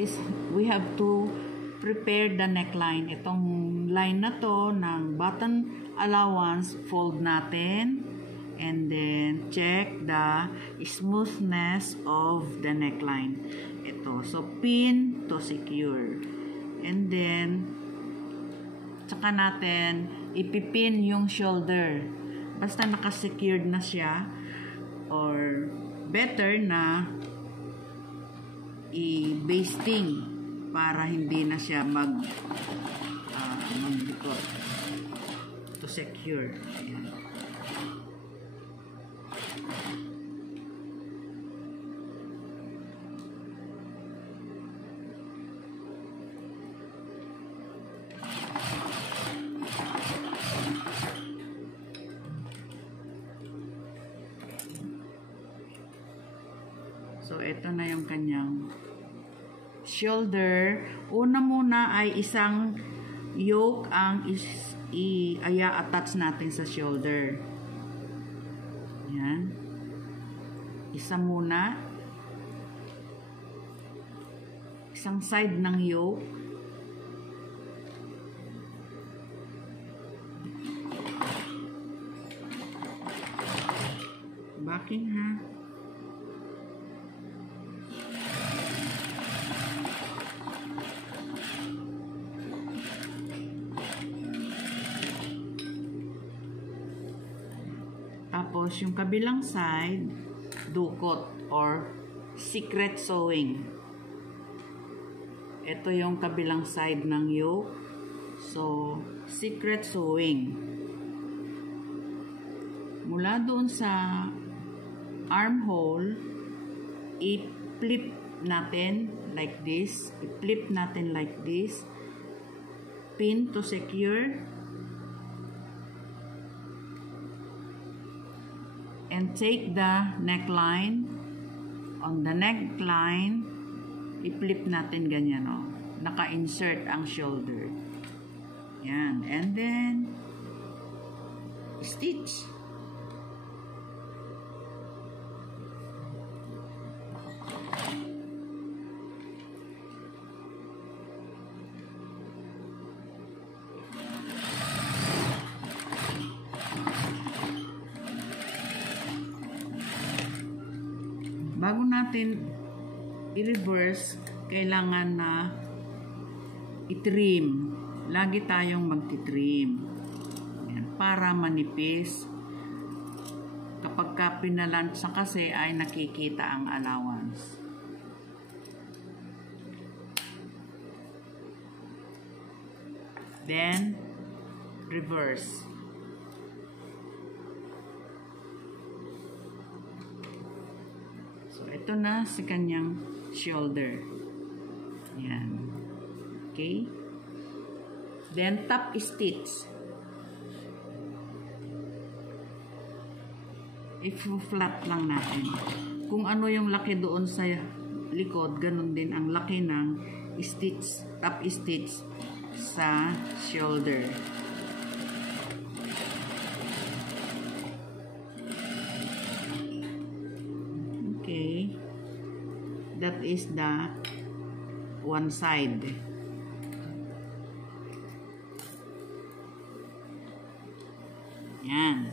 is we have to prepare the neckline. Itong line na to ng button allowance, fold natin and then check the smoothness of the neckline. Ito. So, pin to secure. And then, tsaka natin ipipin yung shoulder. Basta nakasecured na siya or better na i-basting para hindi na siya magbukod to secure. Ayan. So, ito na yung kanyang shoulder. Una muna ay isang yoke ang attach natin sa shoulder. Yan. Isa muna. Isang side ng yoke. Backing ha. Tapos, yung kabilang side, dukot or secret sewing. Ito yung kabilang side ng yoke. So, secret sewing. Mula doon sa armhole, i-flip natin like this. I-flip natin like this. Pin to secure. And take the neckline. On the neckline, i-flip natin ganyan, oh. Naka-insert ang shoulder. Yan. And then, stitch. Bago natin i-reverse, kailangan na i-trim. Lagi tayong magti-trim. Ayan, para manipis. Kapag pinalansa kasi ay nakikita ang allowance. Then, reverse. Ito na sa kanyang shoulder. Ayan. Okay. Then, top stitch. I-flat lang natin. Kung ano yung laki doon sa likod, ganun din ang laki ng stitch, top stitch sa shoulder. Okay, that is the one side. Yan.